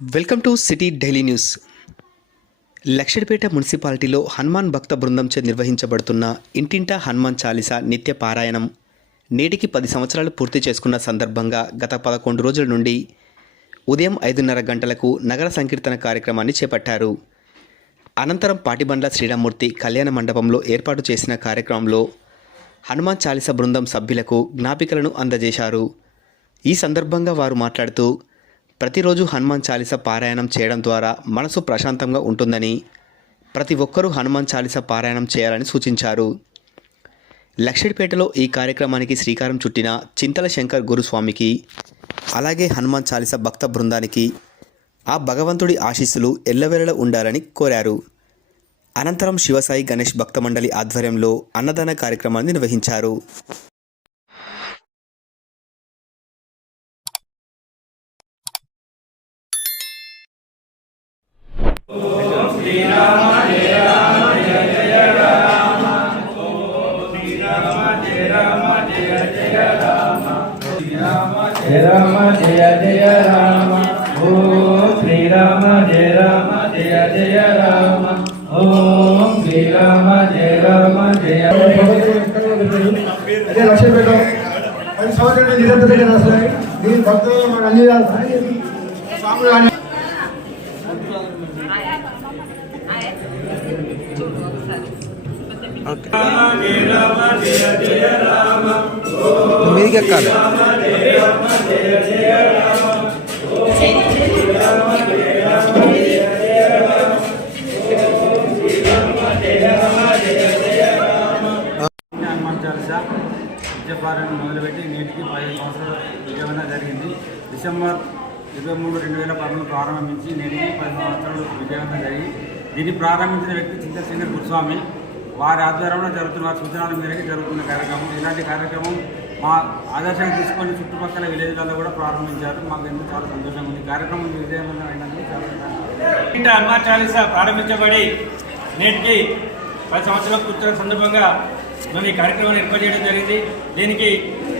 Welcome to city daily news. Luxettipet మున్సిపాలిటీలో హనుమాన్ భక్త బృందంచే నిర్వహించబడుతున్న ఇంటింటా హనుమాన్ చాలీసా నిత్య పారాయణం నేటికి పది సంవత్సరాలు పూర్తి చేసుకున్న సందర్భంగా గత పదకొండు రోజుల నుండి ఉదయం ఐదున్నర గంటలకు నగర సంకీర్తన కార్యక్రమాన్ని చేపట్టారు. అనంతరం పాటిబండ్ల శ్రీరామూర్తి కళ్యాణ మండపంలో ఏర్పాటు చేసిన కార్యక్రమంలో హనుమాన్ చాలీస బృందం సభ్యులకు జ్ఞాపికలను అందజేశారు. ఈ సందర్భంగా వారు మాట్లాడుతూ ప్రతిరోజు హనుమాన్ చాలీస పారాయణం చేయడం ద్వారా మనసు ప్రశాంతంగా ఉంటుందని ప్రతి ఒక్కరూ హనుమాన్ చాలీస పారాయణం చేయాలని సూచించారు. లక్షడిపేటలో ఈ కార్యక్రమానికి శ్రీకారం చుట్టిన చింతల శంకర్ గురుస్వామికి అలాగే హనుమాన్ చాలీస భక్త బృందానికి ఆ భగవంతుడి ఆశీస్సులు ఎల్లవేళలా ఉండాలని కోరారు. అనంతరం శివసాయి గణేష్ భక్త మండలి ఆధ్వర్యంలో అన్నదాన కార్యక్రమాన్ని నిర్వహించారు. జయ రామ జయ జయ రామ ఓం శ్రీరామ జయ రామ జయ జయ రామ ఓం శ్రీరామ జయ రామ జయ అదే లక్ష్యం పెట్టాం పది సంవత్సరాలు నిరంతరంగా వస్తున్నాయి దీని భక్తులు మన అన్ని స్వాములు కానీ ఎక్కాలి హనుమాన్ చాలీసా విద్యాపారాయణ మొదలుపెట్టి నేటికి పదిహేను సంవత్సరాలు విజయవంతం జరిగింది. డిసెంబర్ ఇరవై మూడు రెండు వేల పదమూడు ప్రారంభించి నేటికి పది సంవత్సరాలు విజయవంతం జరిగి దీన్ని ప్రారంభించిన వ్యక్తి చింతశేఖర్ గురుస్వామి. వారి ఆధ్వర్యంలో జరుగుతున్న సూచనల మేరకు జరుగుతున్న కార్యక్రమం ఇలాంటి కార్యక్రమం మా ఆదర్శంగా తీసుకొని చుట్టుపక్కల విలేజ్లలో కూడా ప్రారంభించారు. మాకు ఎంతో చాలా సంతోషంగా ఉంది. కార్యక్రమం విజయవంతం అయినందుకు చాలా హనుమాన్ చాలీసా ప్రారంభించబడి నేటికి పది సంవత్సరాల కూర్చున్న సందర్భంగా మనం ఈ కార్యక్రమాన్ని ఏర్పాటు చేయడం జరిగింది. దీనికి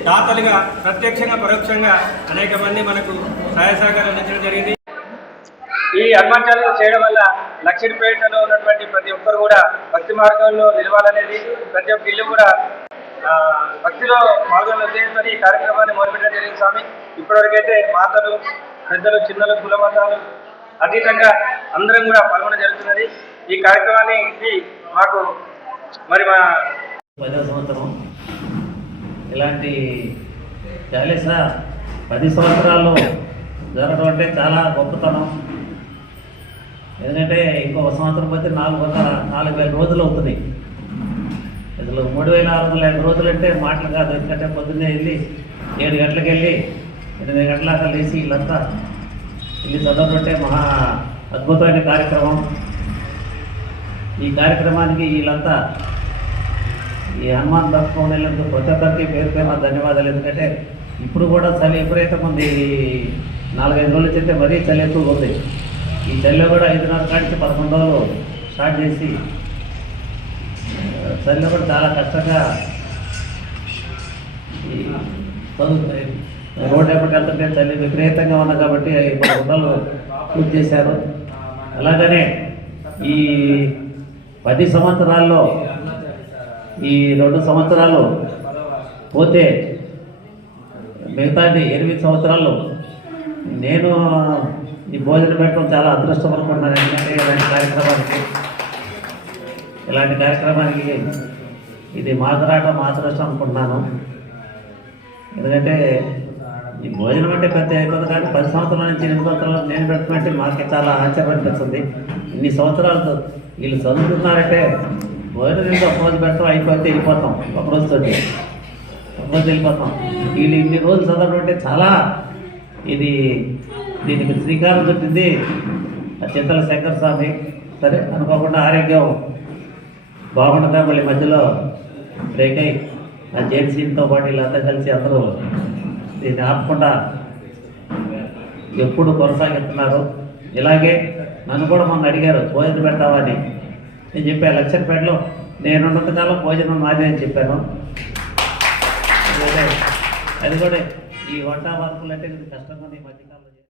దాతలుగా ప్రత్యక్షంగా పరోక్షంగా అనేక మంది మనకు సహాయ సహకారం అందించడం జరిగింది. ఈ హనుమాన్ చేయడం వల్ల లక్ష్మీపేటలో ఉన్నటువంటి ప్రతి ఒక్కరు కూడా భక్తి మార్గంలో నిలవాలనేది ప్రతి ఒక్క ఇల్లు కూడా భక్తిలో పాల్గొనే ఉద్దేశంతో ఈ కార్యక్రమాన్ని మొదలుపెట్టడం జరిగింది స్వామి. ఇప్పటివరకైతే మాతలు పెద్దలు చిన్నలు కుల మతాలు అతీతంగా అందరం కూడా పాల్గొనడం జరుగుతున్నది. ఈ కార్యక్రమానికి మాకు మరి మా పదో సంవత్సరం. ఇలాంటి జాలీస పది సంవత్సరాలు జరగడం అంటే చాలా గొప్పతనం. ఎందుకంటే ఇంకొక సంవత్సరం పోతే నాలుగు వందల నాలుగు వేల రోజులు అవుతుంది అసలు మూడు వేల ఆరు వందల యాభై రోజులు అంటే మాటలు కాదు ఎందుకంటే పొద్దున్నే వెళ్ళి ఏడు గంటలకు వెళ్ళి ఎనిమిది గంటల లేచి వీళ్ళంతా వెళ్ళి చదవకుంటే మహా అద్భుతమైన కార్యక్రమం. ఈ కార్యక్రమానికి వీళ్ళంతా ఈ హనుమాన్ దర్శనం వెళ్ళినందుకు ప్రతి ఒక్కరికి పేరు పేరు ధన్యవాదాలు. ఎందుకంటే ఇప్పుడు కూడా చలి ఎప్పుడైతే ఉంది. నాలుగైదు రోజుల చెప్తే మరీ చలి ఎక్కువగా ఉంది. ఈ చలిలో కూడా ఐదున్నర కాడిచి పదకొండు రోజులు స్టార్ట్ చేసి చదివినప్పుడు చాలా కష్టంగా ఈ చదువు రోడ్ ఎప్పటికి వెళ్తుంటే చలి విపరీతంగా ఉంది కాబట్టి పదకొండు పూర్తి చేశారు. అలాగనే ఈ పది సంవత్సరాల్లో ఈ రెండు సంవత్సరాలు పోతే మిగతాది ఎనిమిది సంవత్సరాలు నేను ఈ భోజనం పెట్టడం చాలా అదృష్టం అనుకుంటున్నాను. ఎందుకంటే ఇలాంటి కార్యక్రమానికి ఇలాంటి కార్యక్రమానికి ఇది మాతరాట మాతృష్టం అనుకుంటున్నాను. ఎందుకంటే ఈ భోజనం అంటే పెద్ద అయిపోతుంది కానీ పది సంవత్సరాల నుంచి ఎనిమిది సంవత్సరాలు నేను పెట్టమంటే మాకే చాలా ఆశ్చర్యం అనిపిస్తుంది ఇన్ని సంవత్సరాలతో వీళ్ళు చదువుతున్నారంటే భోజనం తింటే ఒక రోజు పెడతాం అయిపోతే వెళ్ళిపోతాం. ఒక రోజుతో ఒక రోజు వెళ్ళిపోతాం. వీళ్ళు ఇన్ని రోజులు చదవడం అంటే చాలా ఇది దీనికి శ్రీకారం చుట్టింది ఆ చింతల శంకర స్వామి సరే అనుకోకుండా ఆరోగ్యం బాగుండగా మళ్ళీ మధ్యలో? బ్రేక్ అయ్యి. ఆ జేన్సీతో పాటు వీళ్ళంతా కలిసి అందరూ దీన్ని ఆపకుండా ఎప్పుడు కొనసాగిస్తున్నారు? ఇలాగే నన్ను కూడా మొన్న అడిగారు భోజనం పెడతావా అని? నేను చెప్పాను లక్షపేటలో నేనున్నంత కాలం భోజనం మాదే అని చెప్పాను. అది కూడా ఈ వంట మార్పులు అంటే కష్టంగా ఉంది ఈ